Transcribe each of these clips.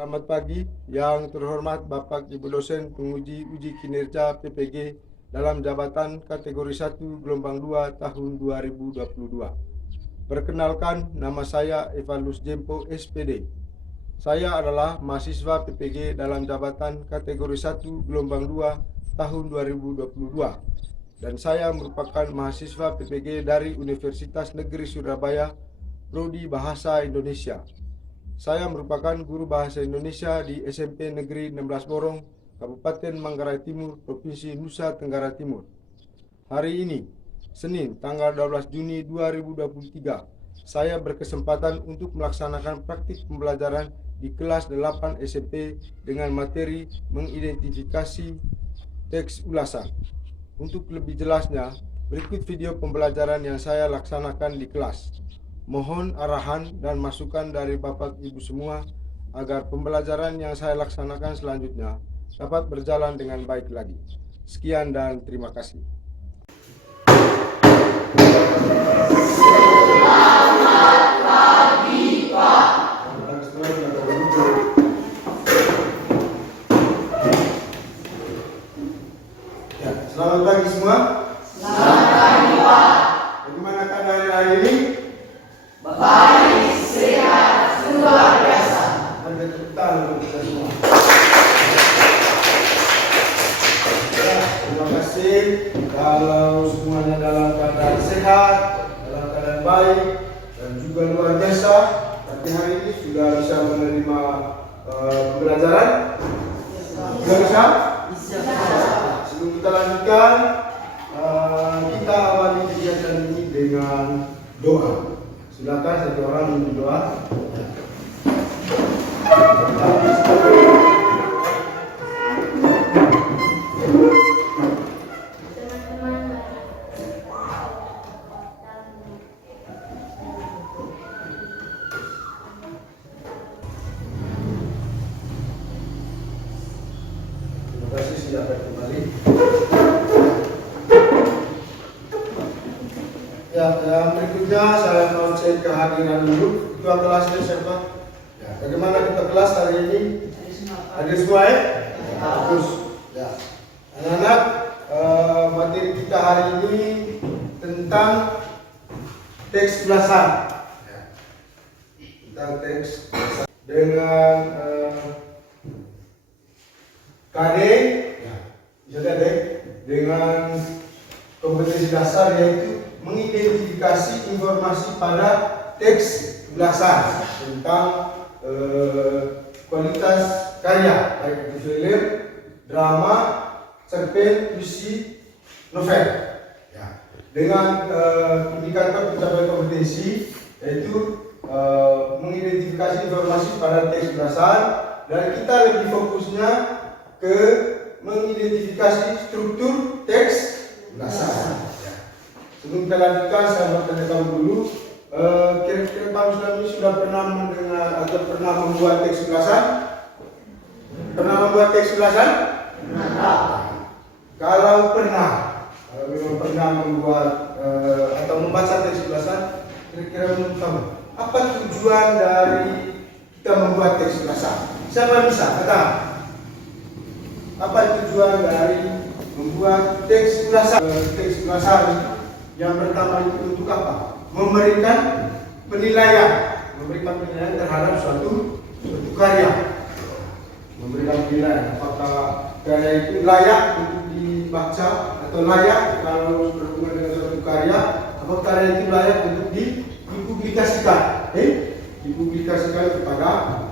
Selamat pagi, yang terhormat Bapak Ibu dosen penguji uji kinerja PPG dalam jabatan kategori 1 gelombang 2 tahun 2022. Perkenalkan, nama saya Evalus Jempo SPD. Saya adalah mahasiswa PPG dalam jabatan kategori 1 gelombang 2 tahun 2022. Dan saya merupakan mahasiswa PPG dari Universitas Negeri Surabaya, Prodi Bahasa Indonesia. Saya merupakan guru bahasa Indonesia di SMP Negeri 16 Borong, Kabupaten Manggarai Timur, Provinsi Nusa Tenggara Timur. Hari ini, Senin, tanggal 12 Juni 2023, saya berkesempatan untuk melaksanakan praktik pembelajaran di kelas 8 SMP dengan materi mengidentifikasi teks ulasan. Untuk lebih jelasnya, berikut video pembelajaran yang saya laksanakan di kelas. Mohon arahan dan masukan dari Bapak Ibu semua agar pembelajaran yang saya laksanakan selanjutnya dapat berjalan dengan baik lagi. Sekian dan terima kasih. Selamat pagi, Pak. Ya, selamat pagi semua. Selamat pagi, Pak. Bagaimana keadaan hari ini? Baik, sehat, luar biasa. Ada tepuk tangan untuk kita semua. Ya, terima kasih. Kalau semuanya dalam keadaan sehat, dalam keadaan baik, dan juga luar biasa, tapi hari ini sudah bisa menerima pembelajaran. Sudah bisa? Sebelum kita lanjutkan, kita awali kegiatan ini dengan doa. Silakan satu orang memimpin doa. Terima kasih, silakan kembali. Ya, yang berikutnya saya mau cek kehadiran dulu. Ketua kelasnya siapa? Ya, bagaimana ketua kelas hari ini? Hadir semua ya? Bagus. Ya. Anak-anak, materi kita hari ini tentang teks ulasan. Ya. Tentang teks ulasan. Dengan KD, ya, bisa lihat ya, dengan kompetensi dasar yaitu mengidentifikasi informasi pada teks ulasan tentang kualitas karya, baik itu film, drama, cerpen, puisi, novel. Ya. Dengan indikator pencapaian kompetensi yaitu mengidentifikasi informasi pada teks ulasan, dan kita lebih fokusnya ke mengidentifikasi struktur teks ulasan. Sebelum kita lanjutkan, saya mau tanya tahu dulu, kira-kira Pak Muslim ini sudah pernah mendengar atau pernah membuat teks ulasan? Pernah membuat teks ulasan? Pernah. Kalau memang pernah membuat atau membaca teks ulasan, kira-kira menurut kamu, apa tujuan dari kita membuat teks ulasan? Siapa bisa? Kata. Apa tujuan dari membuat teks ulasan? Teks ulasan yang pertama itu untuk apa? Memberikan penilaian terhadap suatu karya. Memberikan penilaian apakah karya itu layak untuk dibaca atau layak kalau berhubungan dengan suatu karya, apakah karya itu layak untuk dipublikasikan, dipublikasikan kepada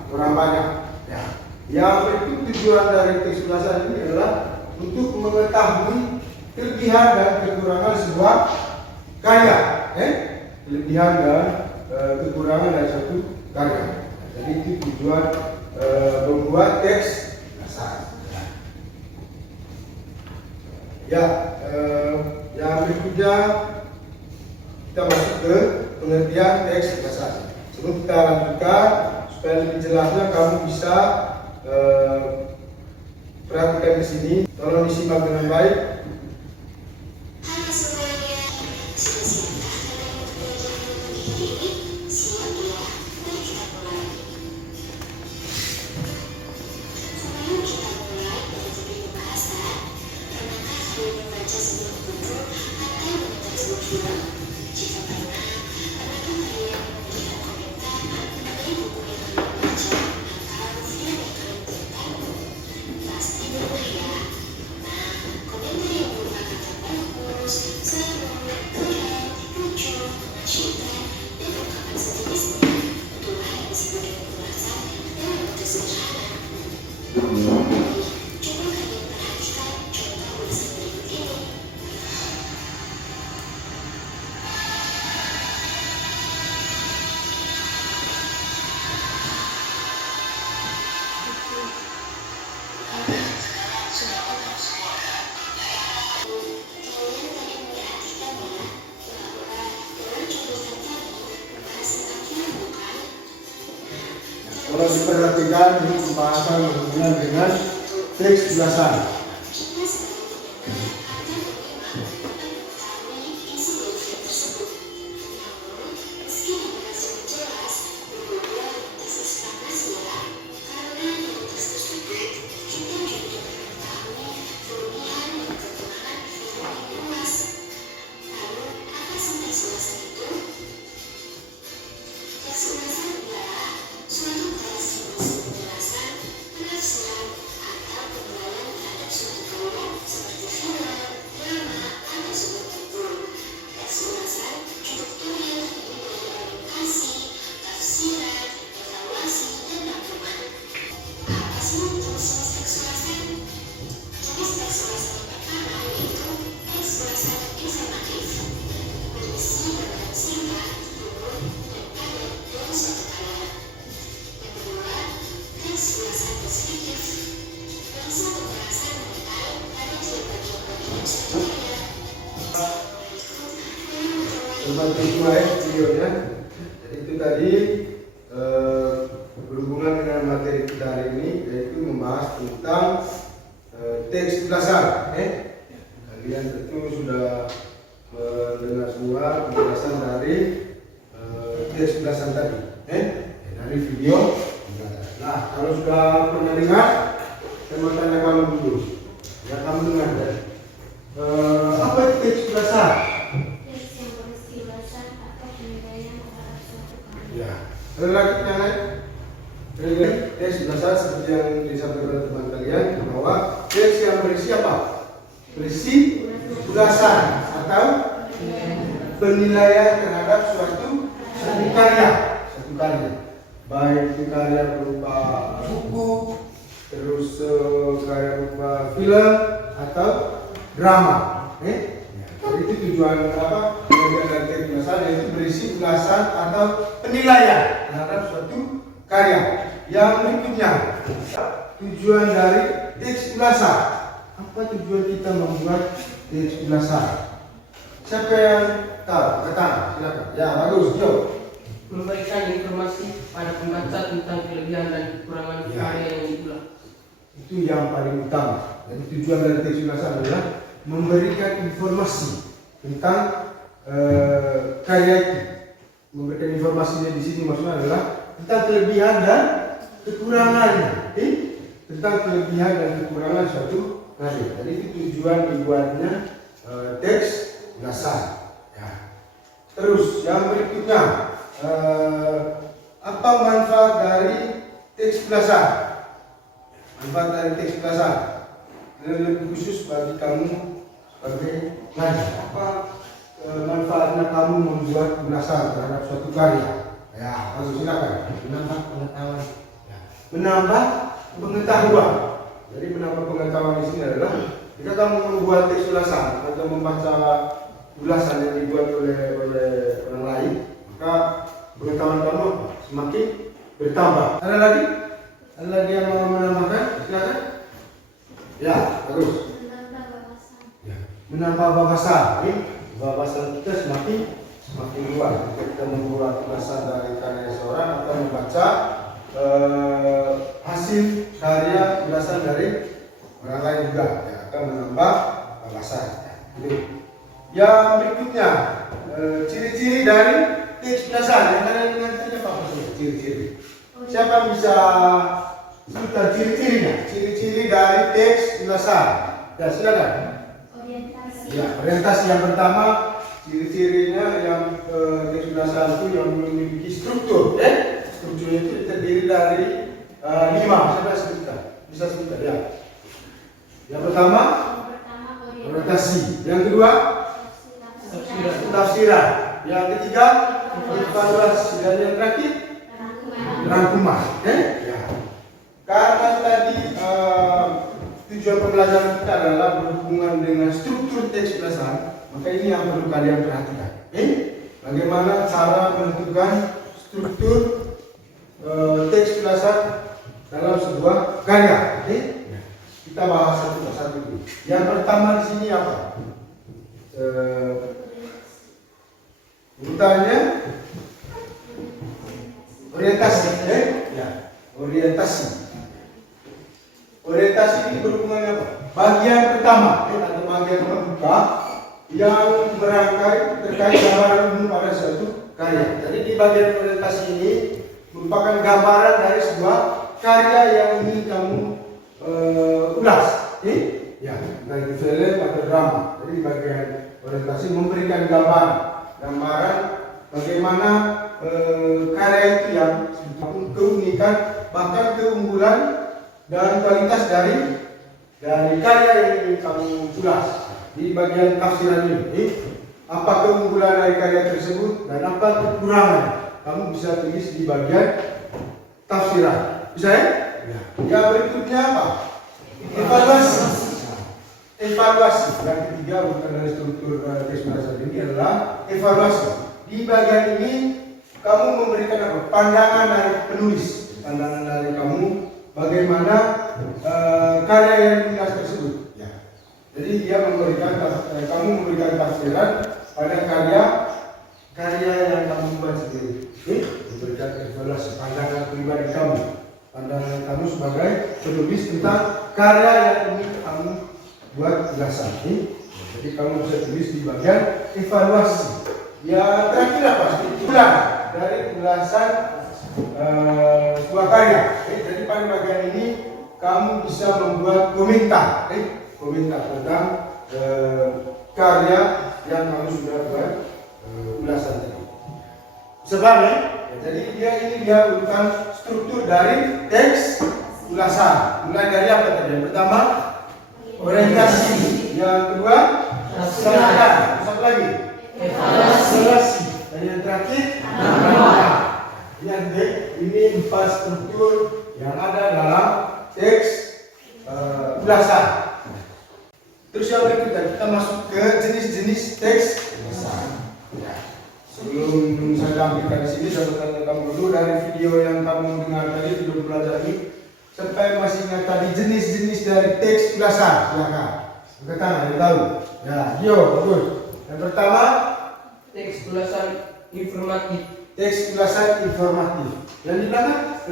orang banyak. Ya. Yang berikut tujuan dari teks ulasan ini adalah untuk mengetahui kelebihan dan kekurangan sebuah karya, kelebihan dan kekurangan dari suatu karya. Jadi itu tujuan membuat teks ulasan. Ya, yang berikutnya kita masuk ke pengertian teks ulasan. Sebelum kita lanjutkan, supaya lebih jelasnya kamu bisa perhatikan di sini. Tolong disimak dengan baik. Halo semuanya, sudah siap dengan pembelajaran ini? Siap ya? Mari kita mulai. Kalau diperhatikan ini pembahasan berhubungan dengan teks ulasan. Videonya. Jadi itu tadi berhubungan dengan materi kita hari ini, yaitu membahas tentang teks ulasan. Kalian tentu sudah mendengar semua penjelasan dari teks ulasan tadi, dari video. Nah, kalau sudah pernah dengar, saya mau tanya kamu dulu. Ya, kamu dengar ya? Apa itu teks ulasan? Ya, relatifnya lain. Teks ulasan seperti yang disampaikan oleh teman kalian bahwa teks yang berisi apa? Berisi ulasan atau penilaian terhadap satu karya, baik itu karya berupa buku, terus karya berupa film atau drama. Jadi itu tujuan apa? Dari teks ulasan yaitu berisi ulasan atau penilaian terhadap suatu karya. Yang berikutnya, tujuan dari teks ulasan. Apa tujuan kita membuat teks ulasan? Siapa yang tahu? Katakan, silakan. Ya, bagus, Jo. Memberikan informasi pada pembaca tentang kelebihan dan kekurangan karya yang diulang. Itu yang paling utama. Jadi tujuan dari teks ulasan adalah memberikan informasi tentang karya itu. Memberikan informasinya di sini maksudnya adalah tentang kelebihan dan kekurangannya, tentang kelebihan dan kekurangan suatu karya. Jadi itu tujuan dibuatnya teks ulasan. Ya. Terus yang berikutnya, apa manfaat dari teks ulasan? Manfaat dari teks ulasan lebih khusus bagi kamu sebagai pelajar. Apa manfaatnya kamu membuat ulasan terhadap suatu karya? Ya, langsung silakan. Menambah pengetahuan. Ya. Menambah pengetahuan. Jadi menambah pengetahuan di sini adalah jika kamu membuat teks ulasan atau membaca ulasan yang dibuat oleh orang lain, maka pengetahuan kamu semakin bertambah. Ada lagi? Ada lagi yang mau menambahkan? Silakan. Ya, terus. Ya. Menambah wawasan. Wawasan kita semakin luas. Jika kita membuat ulasan dari karya seorang atau membaca hasil karya ulasan dari orang lain juga, ya, akan menambah wawasan. Ya. Yang berikutnya, ciri-ciri dari teks ulasan. Yang kalian dengar tadi apa maksudnya? Ciri-ciri. Siapa bisa sebutkan ciri-cirinya? Ciri-ciri dari teks ulasan. Ya, silakan. Ya, orientasi yang pertama, ciri-cirinya yang teks ulasan itu yang memiliki struktur. Strukturnya itu terdiri dari 5. Siapa sebutkan? Bisa sebutkan ya. Yang pertama, orientasi. Yang kedua, tafsiran. Yang ketiga, evaluasi. Dan yang terakhir, rangkuman. Ya. Karena tadi pembelajaran kita adalah berhubungan dengan struktur teks ulasan, maka ini yang perlu kalian perhatikan. Bagaimana cara menentukan struktur teks ulasan dalam sebuah karya. Kita bahas satu persatu dulu. Yang pertama di sini apa? Urutannya orientasi. Orientasi. Orientasi ini berhubungan apa? Bagian pertama atau bagian pembuka yang merangkai terkait gambaran umum pada suatu karya. Jadi di bagian orientasi ini merupakan gambaran dari sebuah karya yang ingin kamu ulas. Baik itu film atau drama. Jadi di bagian orientasi memberikan gambaran bagaimana karya itu yang keunikan bahkan keunggulan dan kualitas dari karya yang ingin kamu ulas. Di bagian tafsiran ini, apa keunggulan dari karya tersebut dan apa kekurangan, kamu bisa tulis di bagian tafsiran. Bisa ya? Yang berikutnya apa? Evaluasi. Evaluasi. Yang ketiga bukan dari struktur teks ulasan ini adalah evaluasi. Di bagian ini kamu memberikan apa? Pandangan dari penulis. Pandangan dari kamu bagaimana karya yang diulas tersebut. Jadi dia kamu memberikan tafsiran pada karya yang kamu buat sendiri. Memberikan evaluasi pandangan pribadi kamu, pandangan kamu sebagai penulis tentang karya yang ingin kamu buat ulasan. Jadi kamu bisa tulis di bagian evaluasi. Ya terakhir apa? Strukturan dari ulasan sebuah karya. Jadi pada bagian ini kamu bisa membuat komentar. Komentar tentang karya yang kamu sudah buat ulasan tadi. Sebab jadi dia urutan struktur dari teks ulasan. Mulai dari apa tadi? Yang pertama orientasi, yang kedua sangkaan, satu lagi evaluasi, dan yang terakhir ini 4 struktur yang ada dalam teks ulasan. Terus yang berikutnya kita masuk ke jenis-jenis teks ulasan. Sebelum saya tampilkan di sini, saya bertanya kamu dulu dari video yang kamu dengar tadi, video belajar ini, sampai masih ingat tadi jenis-jenis dari teks ulasan. Silakan. Angkat tangan yang tahu. Ya, yo, bagus. Yang pertama, Teks ulasan informatif. teks ulasan informatif. Yang di belakang,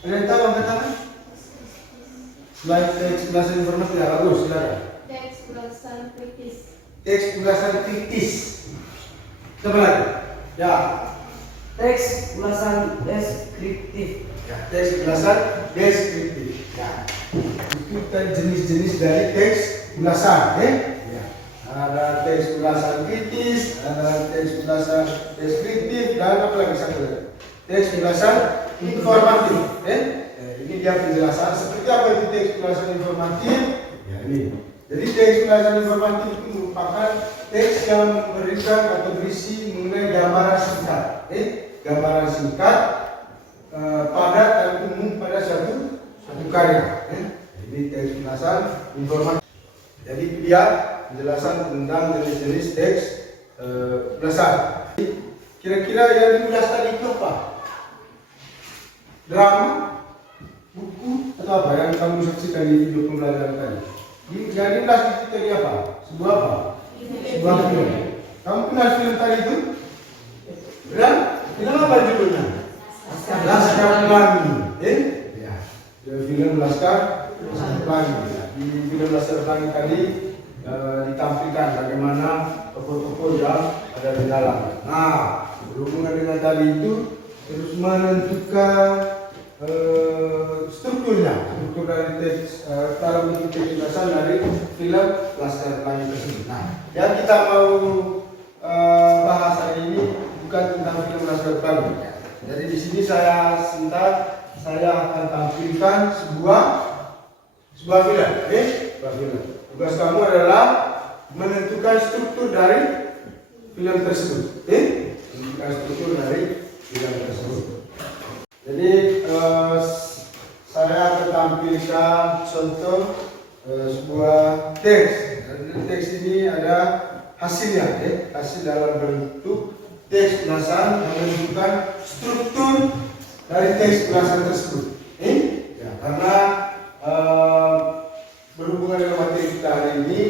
kalian tahu angkat tangan? Selain teks ulasan informatif, ya bagus, silakan. Teks ulasan kritis. Teks ulasan kritis. Coba lagi. Ya. Teks ulasan deskriptif. Ya, teks ulasan deskriptif. Ya. Itu jenis-jenis dari teks ulasan, ya. Ada teks ulasan kritis, ada teks ulasan deskriptif, dan apa lagi satu lagi? Teks ulasan informatif, Ini dia penjelasan seperti apa itu teks ulasan informatif. Ya ini. Jadi teks ulasan informatif itu merupakan teks yang memberikan atau berisi mengenai gambaran singkat, gambaran singkat padat dan umum pada satu karya. Ini teks ulasan informatif. Jadi itu dia penjelasan tentang jenis-jenis teks ulasan. Kira-kira yang diulas tadi itu apa? Drama, buku, atau apa yang kamu saksikan di video pembelajaran tadi? Yang diulas itu tadi apa? Sebuah apa? Sebuah film. Kamu kenal film tadi itu? Bilang? Film apa judulnya? Laskar Pelangi. Ya. Film Laskar Pelangi. Di film Laskar Pelangi tadi ditampilkan bagaimana tokoh-tokoh yang ada di dalam. Nah, berhubungan dengan tadi itu terus menentukan struktur dari teks cara bentuk teks ulasan dari film Laskar Pelangi tersebut. Nah, yang kita mau bahas hari ini bukan tentang film Laskar Pelangi. Jadi di sini saya akan tampilkan sebuah film, sebuah film. Tugas kamu adalah menentukan struktur dari film tersebut, menentukan struktur dari film tersebut. Jadi saya akan tampilkan tampilkan contoh sebuah teks. Dari teks ini ada hasilnya, hasil dalam bentuk teks ulasan yang menunjukkan struktur dari teks ulasan tersebut. Ya, karena berhubungan dengan materi kita hari ini,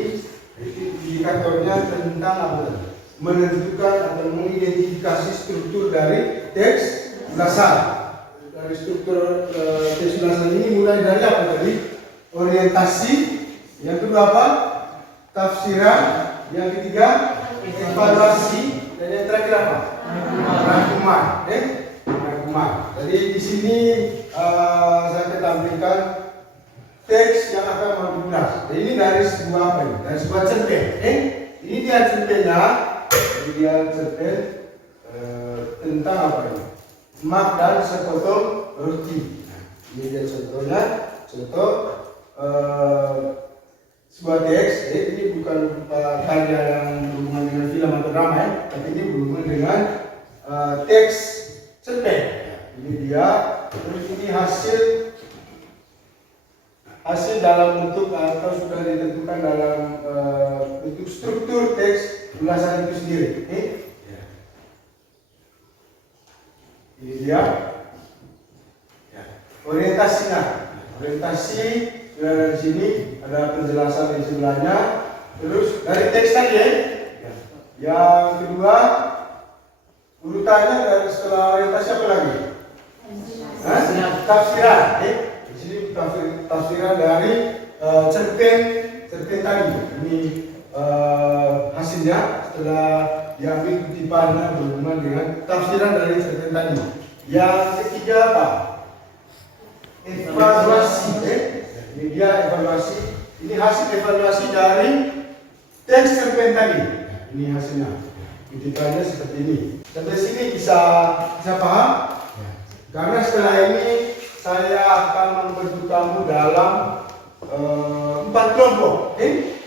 indikatornya tentang apa? Menentukan atau mengidentifikasi struktur dari teks ulasan. Dari struktur teks ulasan ini mulai dari apa tadi? Orientasi, yang kedua apa? Tafsiran, yang ketiga evaluasi, dan yang terakhir apa? Rangkuman. Rangkuman. Jadi di sini saya akan tampilkan teks yang akan mengulas. Ini dari sebuah apa ini? Dari sebuah cerpen. Ini dia cerpennya. Jadi dia cerpen tentang apa ini? Mak dan sepotong roti. Nah, ini dia contohnya. Contoh sebuah teks. Ini bukan karya yang berhubungan dengan film atau drama, tapi ini berhubungan dengan teks cerpen. Ini dia. Terus ini hasil dalam bentuk atau sudah ditentukan dalam bentuk struktur teks ulasan itu sendiri. Ini dia. Ya. Orientasinya. Orientasi sudah di sini ada penjelasan di sebelahnya. Terus dari teks tadi ya. Yang kedua urutannya dari setelah orientasi apa lagi? Tafsiran. Di sini tafsiran dari cerpen tadi. Ini hasilnya setelah diambil kutipannya berhubungan dengan tafsiran dari cerpen tadi. Yang ketiga apa? Evaluasi. Ini dia evaluasi. Ini hasil evaluasi dari teks cerpen tadi. Ini hasilnya. Kutipannya seperti ini. Sampai sini bisa paham? Karena setelah ini saya akan membantu kamu dalam 4 kelompok.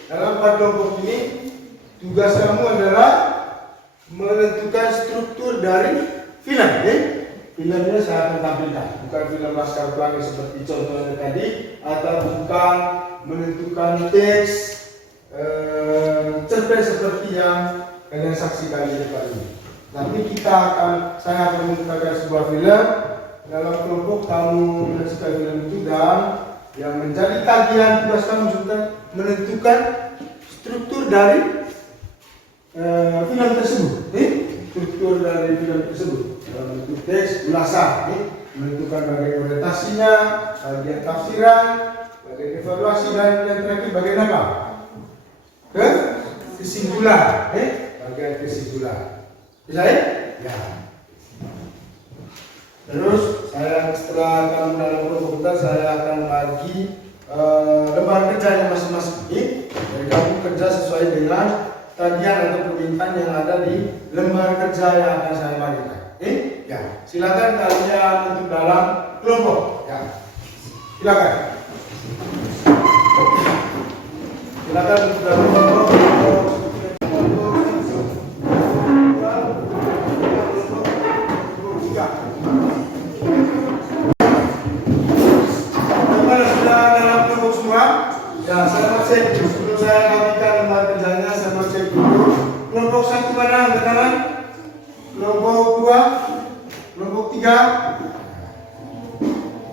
Dalam 4 kelompok ini tugas kamu adalah menentukan struktur dari film. Filmnya saya akan tampilkan, bukan film Laskar Pelangi seperti contohnya tadi, atau bukan menentukan teks cerpen seperti yang kalian saksikan di depan ini. Nanti saya akan menentukan sebuah film. Dalam kelompok kamu menyaksikan film itu, dan yang menjadi tagihan tugas kamu juga menentukan struktur dari film tersebut. Struktur dari film tersebut dalam bentuk teks ulasan. Menentukan bagian orientasinya, bagian tafsiran, bagian evaluasi, dan yang terakhir bagian apa? Kesimpulan. Bagian kesimpulan. Bisa ya? Ya. Terus setelah kamu dalam kelompok kita, saya akan bagi lembar kerjanya masing-masing. Jadi kamu kerja sesuai dengan tagihan atau permintaan yang ada di lembar kerja yang akan saya bagikan. Ya, silakan kalian untuk dalam kelompok. Ya, silakan. Silakan untuk dalam kelompok. Ya, saya mau cek dulu. Sebelum saya bagikan lembar kerjanya, saya mau cek dulu. Kelompok 1 mana? Angkat tangan. Kelompok 2, kelompok 3.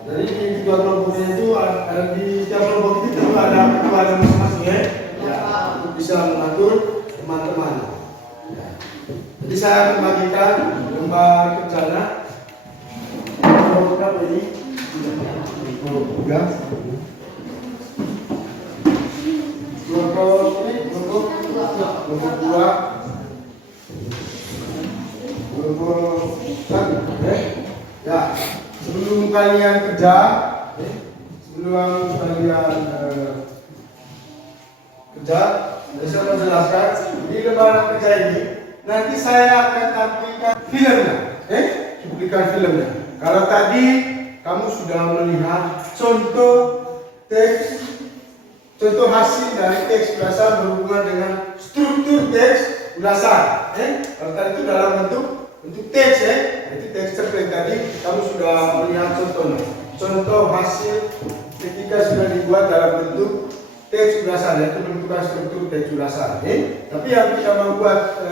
Jadi di dua kelompoknya itu ada di setiap kelompok itu tentu ada ketua masing-masing ya. Ya, untuk bisa mengatur teman-teman. Ya. Jadi saya akan bagikan lembar kerjanya. Kelompok berapa ini? Kelompok 3. Kelompok 2, kelompok 1. Ya, sebelum kalian kerja, saya menjelaskan di lembaran kerja ini. Nanti saya akan tampilkan filmnya, cuplikan filmnya. Kalau tadi kamu sudah melihat contoh teks. Contoh hasil dari teks ulasan berhubungan dengan struktur teks ulasan. Kalau tadi itu dalam bentuk teks itu teks cerpen tadi kamu sudah melihat contohnya. Contoh hasil ketika sudah dibuat dalam bentuk teks ulasan, yaitu menentukan struktur teks ulasan. Tapi yang kita mau buat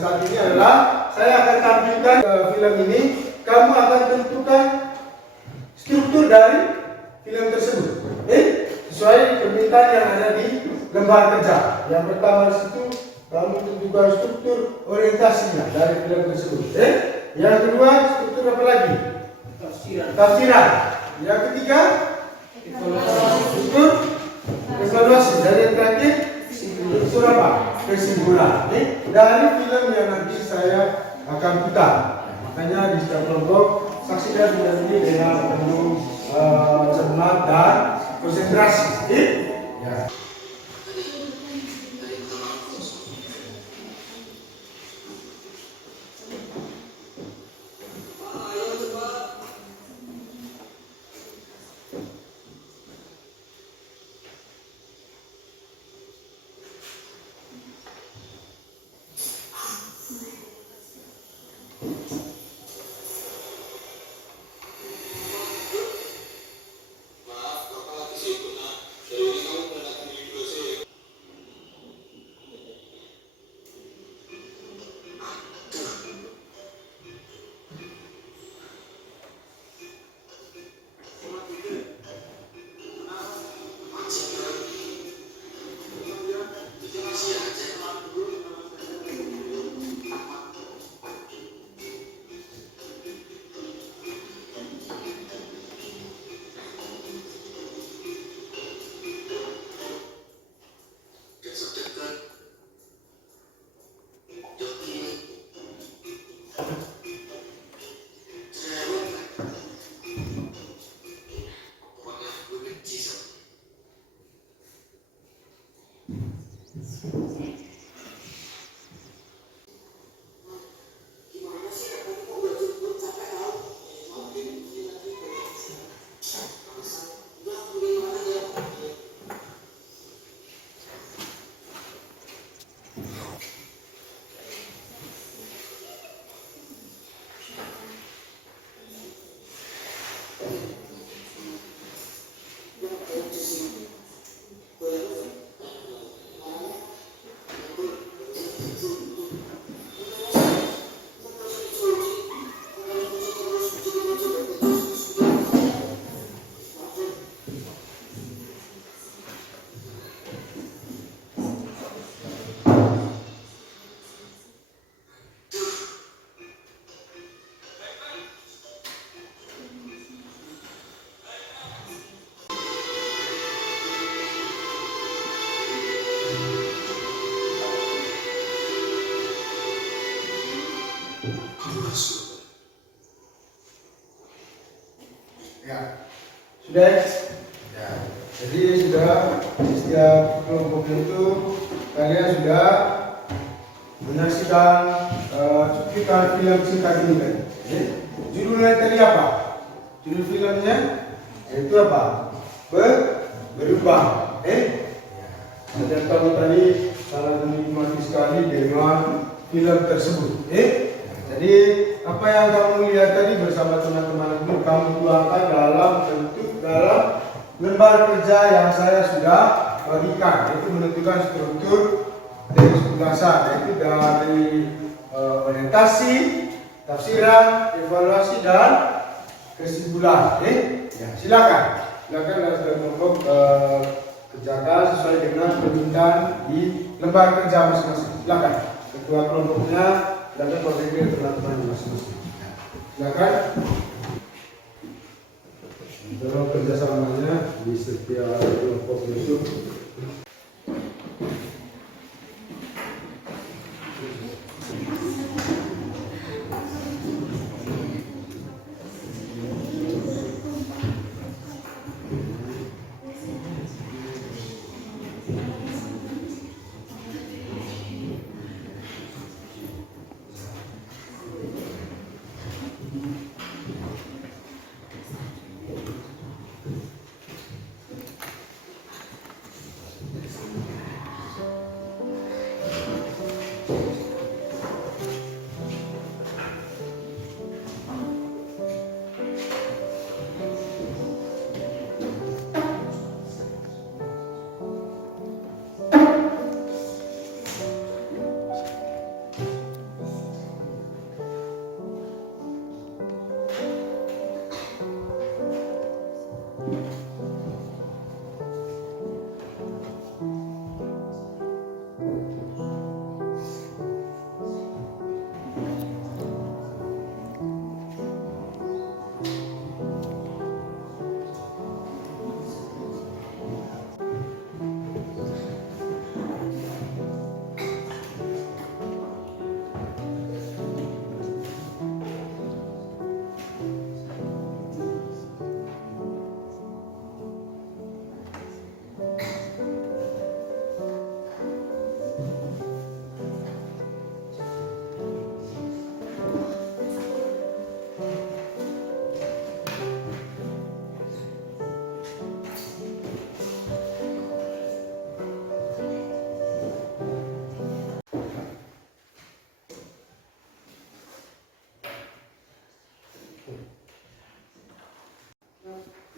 saat ini adalah saya akan tampilkan film ini. Kamu akan tentukan struktur dari film tersebut, sesuai permintaan yang ada di lembar kerja. Yang pertama di situ kamu tentukan struktur orientasinya dari film tersebut. Yang kedua struktur apa lagi? Tafsiran. Yang ketiga struktur evaluasi. Dan yang terakhir struktur apa? Kesimpulan. Dari film yang nanti saya akan putar. Makanya di setiap kelompok saksikan film ini dengan penuh semangat dan konsentrasi. Ya. Ya, sudah. Ya, jadi sudah di setiap kelompok itu kalian sudah menyaksikan cuplikan film singkat ini kan? Judulnya tadi apa? Judul filmnya itu apa? Berubah. Dan kamu tadi sangat menikmati sekali dengan film tersebut. Jadi apa yang kamu lihat tadi bersama teman-teman itu kamu tuangkan dalam lembar kerja yang saya sudah bagikan, yaitu menentukan struktur teks ulasan, yaitu dari orientasi, tafsiran, evaluasi dan kesimpulan. Ya, silakan dari kelompok kerjakan sesuai dengan permintaan di lembar kerja masing-masing. Silakan ketua kelompoknya. Silakan koordinir teman-teman masing-masing. Silakan. Dalam kerjasamanya di setiap kelompok itu.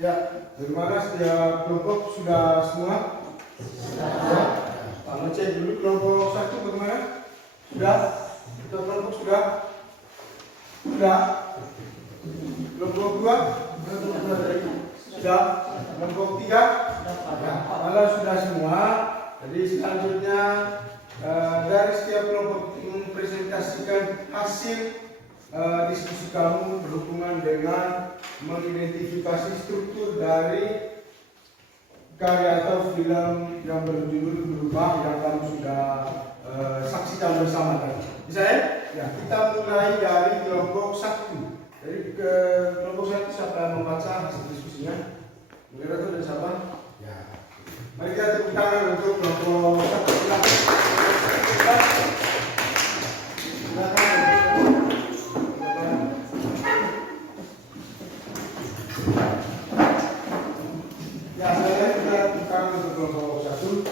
Ya, bagaimana setiap kelompok sudah semua? Ya. Pak ngecek dulu kelompok 1 bagaimana? Sudah? Setiap kelompok sudah? Sudah? Kelompok 2? Sudah? Kelompok 3? Ya, kalau sudah semua, jadi selanjutnya dari setiap kelompok mempresentasikan hasil diskusi kamu berhubungan dengan mengidentifikasi struktur dari karya atau film yang berjudul Berubah yang kamu sudah saksikan bersama tadi. Bisa ya? Ya, kita mulai dari kelompok 1. Jadi ke kelompok 1 siapa yang membaca hasil diskusinya? Moderator dan siapa? Ya. Mari kita tepuk tangan untuk kelompok 1. Silakan. Ya, saya kita bukan untuk kelompok 1.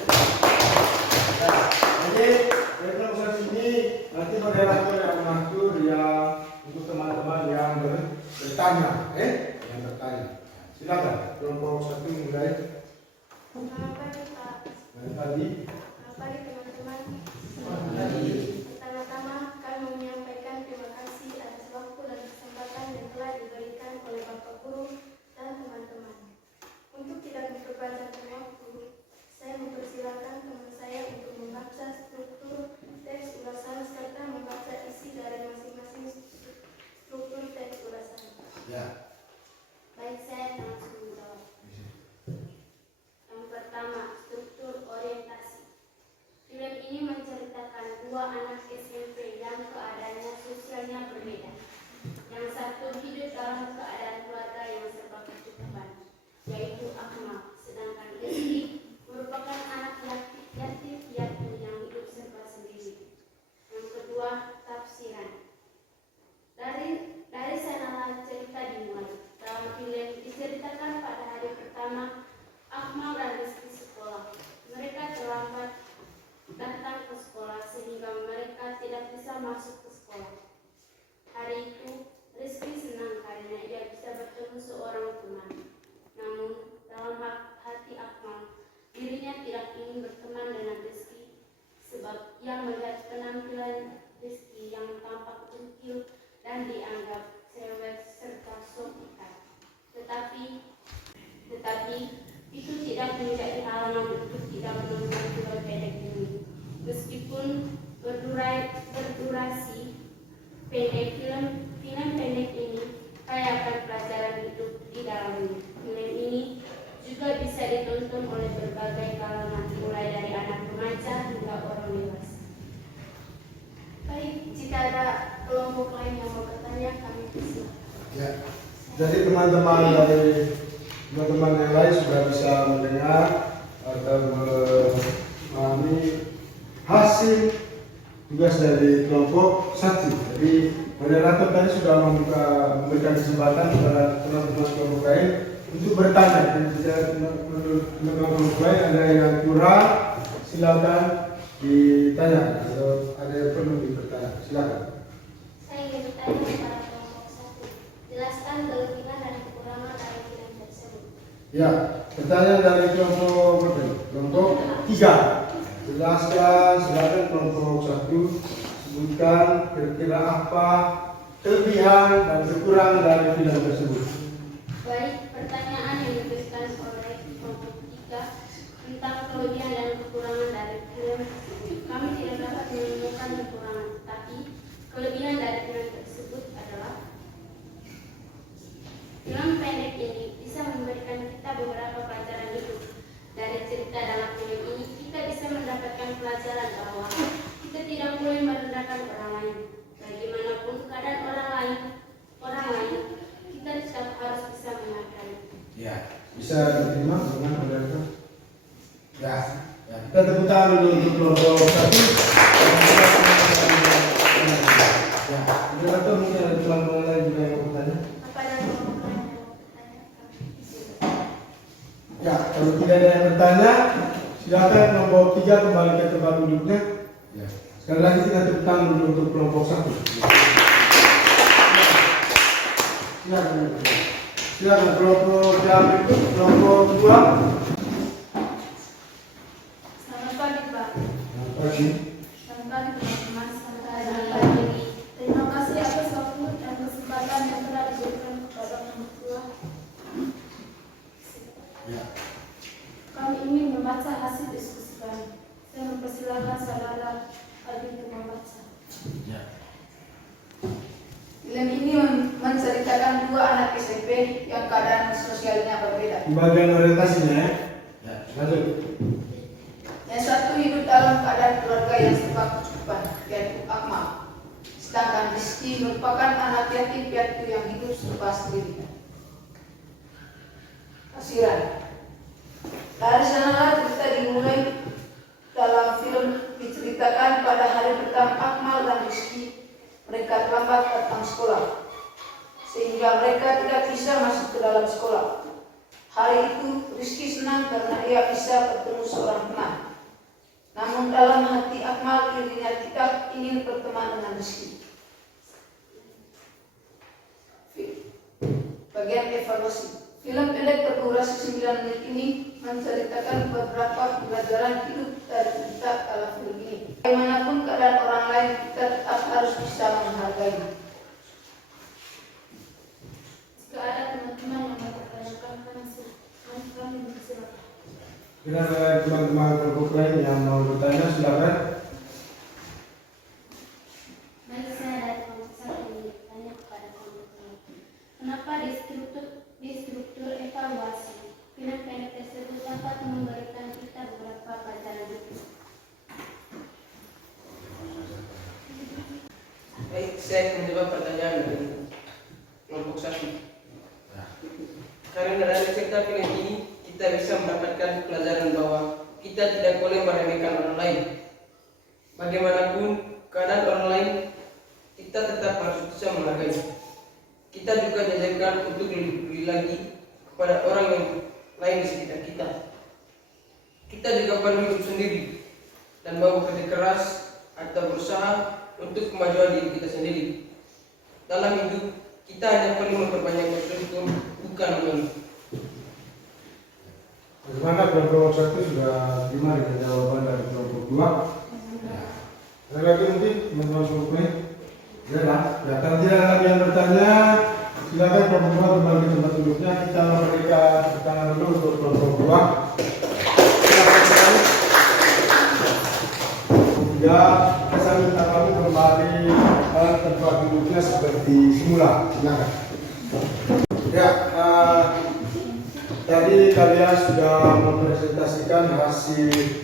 Ya, jadi dari kelompok 1 ini nanti moderator yang mengatur yang untuk teman-teman yang bertanya, yang bertanya. Silakan kelompok 1 mulai. Selamat pagi Pak. Dari tadi. Selamat pagi teman-teman. Pertama-tama kami menyampaikan terima kasih atas waktu dan kesempatan yang telah diberikan oleh Bapak Guru dan teman-teman. Untuk tidak memperpanjang waktu, saya mempersilakan teman saya untuk membaca struktur teks ulasan serta membaca isi dari masing-masing struktur teks ulasan. Ya. Baik, saya langsung menjawab. Yang pertama, struktur orientasi. Film ini menceritakan dua anak SMP yang keadaannya sosialnya berbeda. Yang satu hidup dalam keadaan keluarga yang serba kecukupan, yaitu Akmal, sedangkan Rizky merupakan anak yatim piatu yang hidup serba sendiri. Yang kedua, tafsiran. Dari sanalah cerita dimulai. Dalam film diceritakan pada hari pertama Akmal dan Rizky sekolah. Mereka terlambat datang ke sekolah sehingga mereka tidak bisa masuk ke sekolah. Hari itu Rizky senang karena ia bisa bertemu seorang teman. Namun dalam hati Akmal, dirinya tidak ingin berteman dengan Rizky sebab ia melihat penampilan Rizky yang tampak kecil dan dianggap cerewet serta sok ikat. Tetapi itu tidak menjadi halangan untuk tidak menonton film pendek ini. Meskipun berdurasi pendek, film pendek ini kaya akan pelajaran hidup di dalamnya. Film ini juga bisa ditonton oleh berbagai kalangan, mulai dari anak remaja hingga orang dewasa. Baik, jika ada kelompok lain yang mau bertanya, kami persilakan. Ya. Jadi teman-teman yang lain sudah bisa mendengar atau memahami hasil tugas dari kelompok 1. Jadi moderator tadi sudah memberikan kesempatan kepada teman-teman kelompok lain untuk bertanya. Jika teman-teman kelompok lain ada yang kurang, silakan ditanya atau ada yang perlu dipertanya. Silakan. Saya ingin bertanya kepada kelompok 1. Jelaskan kelebihan dan kekurangan dari film tersebut. Ya, pertanyaan dari kelompok 3. Jelaskan, silakan kelompok 1 sebutkan kira-kira apa kelebihan dan kekurangan dari film tersebut. Baik, pertanyaan yang diberikan beberapa pelajaran hidup. Dari cerita dalam film ini, kita bisa mendapatkan pelajaran bahwa kita tidak boleh merendahkan orang lain. Bagaimanapun keadaan orang lain, kita tetap harus bisa menghargai. Ya, bisa diterima dengan moderator. Ya, kita tepuk tangan dulu untuk kelompok satu. Ya, moderator mungkin ada teman-teman lain juga yang mau bertanya. Apa yang mau bertanya? Ya, kalau tidak ada yang bertanya, silakan kelompok 3 kembali ke tempat duduknya. Ya. Sekali lagi kita tepuk tangan dulu untuk kelompok 1. Silakan kelompok yang berikut, kelompok 2. Selamat pagi, Pak. Selamat pagi. Selamat pagi, teman-teman. Selamat pagi. Terima kasih atas waktu dan kesempatan yang telah diberikan kepada kami tua. Ya. Kami ingin membaca hasil diskusi kami. Saya mempersilahkan saudara Adi untuk membaca. Ya. Film ini menceritakan dua anak SMP yang keadaan sosialnya berbeda. Di bagian orientasinya ya. Ya, lanjut. Yang satu hidup dalam keadaan keluarga yang serba kecukupan, yaitu Akmal. Sedangkan Rizky merupakan anak yatim piatu yang hidup serba sendiri. Kasiran. Dari sanalah cerita dimulai. Dalam film diceritakan pada hari pertama Akmal dan Rizky mereka terlambat datang sekolah, sehingga mereka tidak bisa masuk ke dalam sekolah. Hari itu Rizky senang karena ia bisa bertemu seorang teman. Namun dalam hati Akmal dirinya tidak ingin berteman dengan Rizky. Bagian evaluasi. Film pendek berdurasi 9 menit ini menceritakan beberapa pelajaran hidup dari cerita dalam film ini. Bagaimanapun keadaan orang lain, kita tetap harus bisa menghargai. Jika ada teman-teman yang mau bertanyakan, kami bersilakan. Jika ada teman-teman kelompok lain yang mau bertanya, silakan. Baik, saya dari kelompok 1 ingin bertanya kepada kelompok 2. Kenapa di struktur evaluasi film pendek tersebut dapat memberikan kita beberapa pelajaran hidup? Baik, saya akan menjawab pertanyaan dari kelompok 1. Karena dari cerita film ini kita bisa mendapatkan pelajaran bahwa kita tidak boleh meremehkan orang lain. Bagaimanapun keadaan orang lain, kita tetap harus bisa menghargai. Kita juga diajarkan untuk lebih peduli lagi kepada orang yang lain di sekitar kita. Kita juga perlu hidup sendiri dan mau bekerja keras atau berusaha untuk kemajuan diri kita sendiri. Dalam hidup, kita hanya perlu memperbanyak bersyukur, bukan mengeluh. Bagaimana kelompok 1 sudah terima dengan jawaban dari kelompok 2? Ada lagi mungkin teman-teman kelompok lain? Ya, ya, kalau tidak ada lagi yang bertanya, silakan kelompok 2 kembali ke tempat duduknya. Kita memberikan tangan dulu untuk kelompok 2. Ya, saya minta kamu kembali ke tempat duduknya seperti semula. Silakan. Ya, tadi kalian sudah mempresentasikan hasil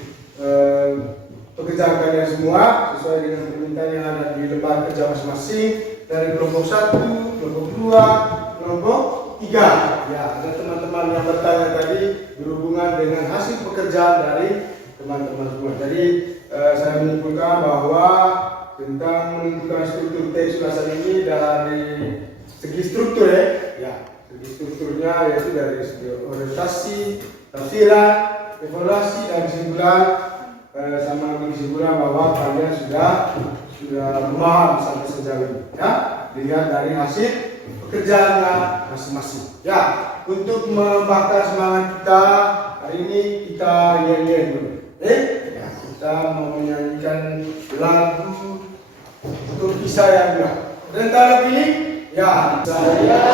pekerjaan kalian semua sesuai dengan permintaan yang ada di lembar kerja masing-masing dari kelompok 1, kelompok 2, kelompok 3. Ya, ada teman-teman yang bertanya tadi berhubungan dengan hasil pekerjaan dari teman-teman semua. Jadi saya menyimpulkan bahwa tentang menentukan struktur teks ulasan ini dari segi struktur ya, segi strukturnya yaitu dari segi orientasi, tafsiran, evaluasi dan kesimpulan. Sama kesimpulan bahwa kalian sudah memaham sampai sejauh ini ya, dilihat dari hasil pekerjaannya masing-masing ya. Untuk membakar semangat kita hari ini, kita yel-yel dulu ya, kita mau menyanyikan lagu untuk kisah yang dua. Rentan lagu ini ya, saya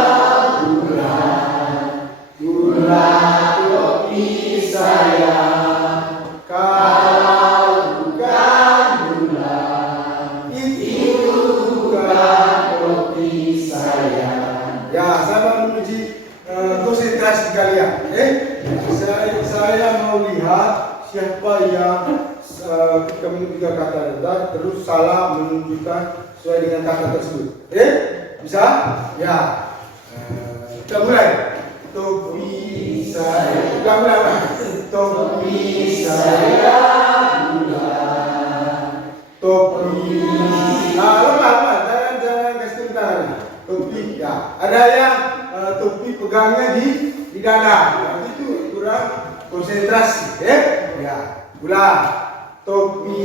gula kopi saya kalau bukan gula, itu bukan kopi saya. Ya, saya mau memuji konsentrasi kalian. Saya mau lihat siapa yang ketika menyebut 3 kata tadi terus salah menunjukkan sesuai dengan kata tersebut. Bisa? Ya. Kita mulai. Topi saya. Kita mulai. Topi saya bulan. Topi. Lama. Jangan kasih tangan. Topi. Ya. Ada yang topi pegangnya di dada. Itu kurang konsentrasi. Ya. Ulang. Topi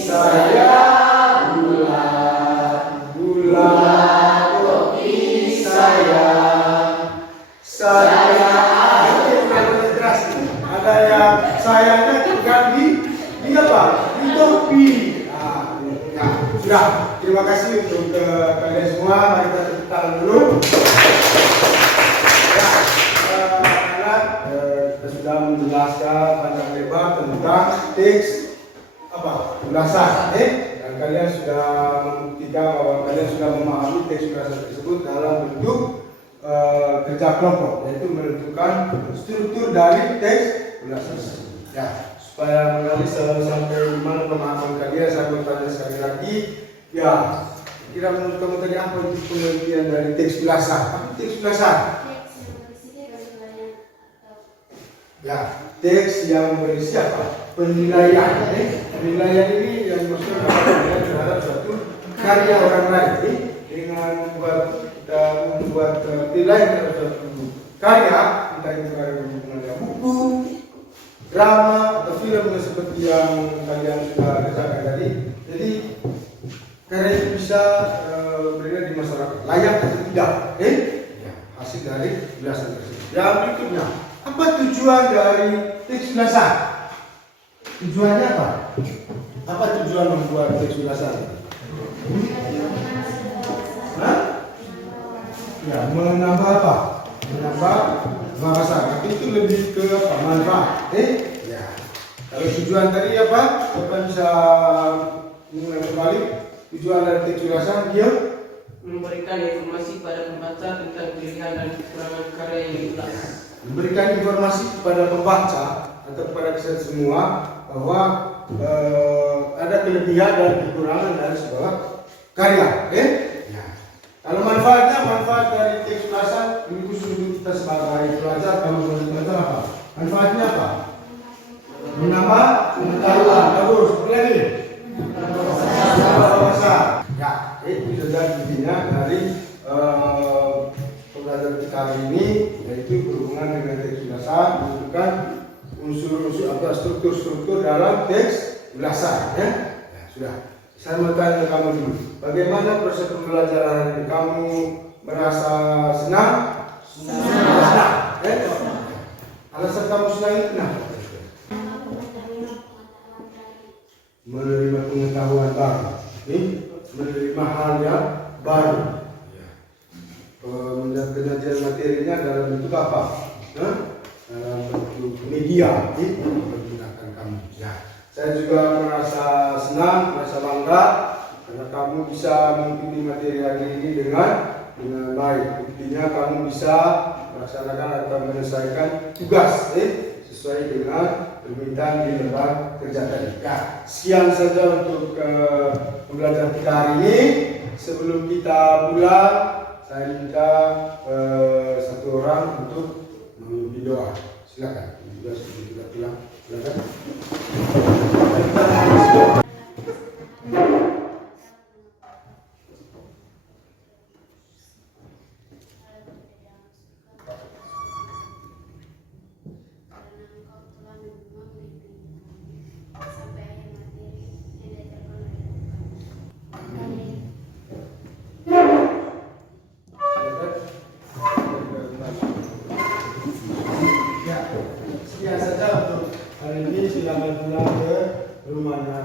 saya bulan. Topi saya. Konsentrasi. Ada yang sayanya pegang di apa? Di topi. Ya, sudah. Terima kasih untuk kalian semua. Mari kita tepuk tangan dulu. Kita sudah menjelaskan panjang lebar tentang teks ulasan, dan kalian sudah membuktikan bahwa kalian sudah memahami teks ulasan tersebut dalam bentuk kerja kelompok, yaitu menentukan struktur dari teks ulasan tersebut. Ya, supaya mengenali sampai mana pemahaman kalian, saya bertanya sekali lagi, ya, kira menurut kamu tadi apa itu pengertian dari teks ulasan? Apa teks ulasan? Ya, teks yang berisi apa? Penilaian. Penilaian ini yang maksudnya penilaian terhadap suatu karya orang lain. Dengan membuat penilaian terhadap suatu karya, entah itu karya berhubungan buku, drama, atau film seperti yang kalian sudah kerjakan tadi. Jadi karya itu bisa berada di masyarakat, layak atau tidak. Ya, hasil dari ulasan tersebut. Yang berikutnya, apa tujuan dari teks ulasan? Tujuannya apa? Apa tujuan membuat teks ulasan? Ya, menambah apa? Menambah wawasan. Tapi itu lebih ke apa? Manfaat. Ya. Kalau tujuan tadi apa? Kita bisa mengulang kembali. Tujuan dari teks ulasan dia memberikan informasi pada pembaca tentang pilihan dan kekurangan karya yang diulas. Memberikan informasi kepada pembaca atau kepada kita semua bahwa ada kelebihan dan kekurangan dari sebuah karya. Ya. Kalau manfaat dari teks ulasan ini khusus untuk kita sebagai pelajar, kalau belajar apa? Manfaatnya apa? Menambah pengetahuan. Bagus. Apa lagi? Wawasan. Ya, itu saja intinya dari pembelajaran kita hari ini, yaitu berhubungan dengan teks ulasan, menentukan unsur-unsur atau struktur-struktur dalam teks ulasan. Ya, sudah. Saya mau tanya kamu dulu, bagaimana proses pembelajaran ini? Kamu merasa senang? Senang. Alasan kamu senang itu kenapa? Menerima pengetahuan baru, menerima hal yang baru. Penyajian materinya dalam bentuk apa? Dalam bentuk media, menggunakan kamu. Ya. Saya juga merasa senang, merasa bangga karena kamu bisa mengikuti materi hari ini dengan baik. Buktinya kamu bisa melaksanakan atau menyelesaikan tugas sesuai dengan permintaan di lembar kerja tadi. Ya, sekian saja untuk pembelajaran kita hari ini. Sebelum kita pulang, saya minta satu orang untuk memimpin doa. Silakan. Sudah sebelum kita pulang, silakan. Sekian saja untuk hari ini. Silakan pulang ke rumahnya.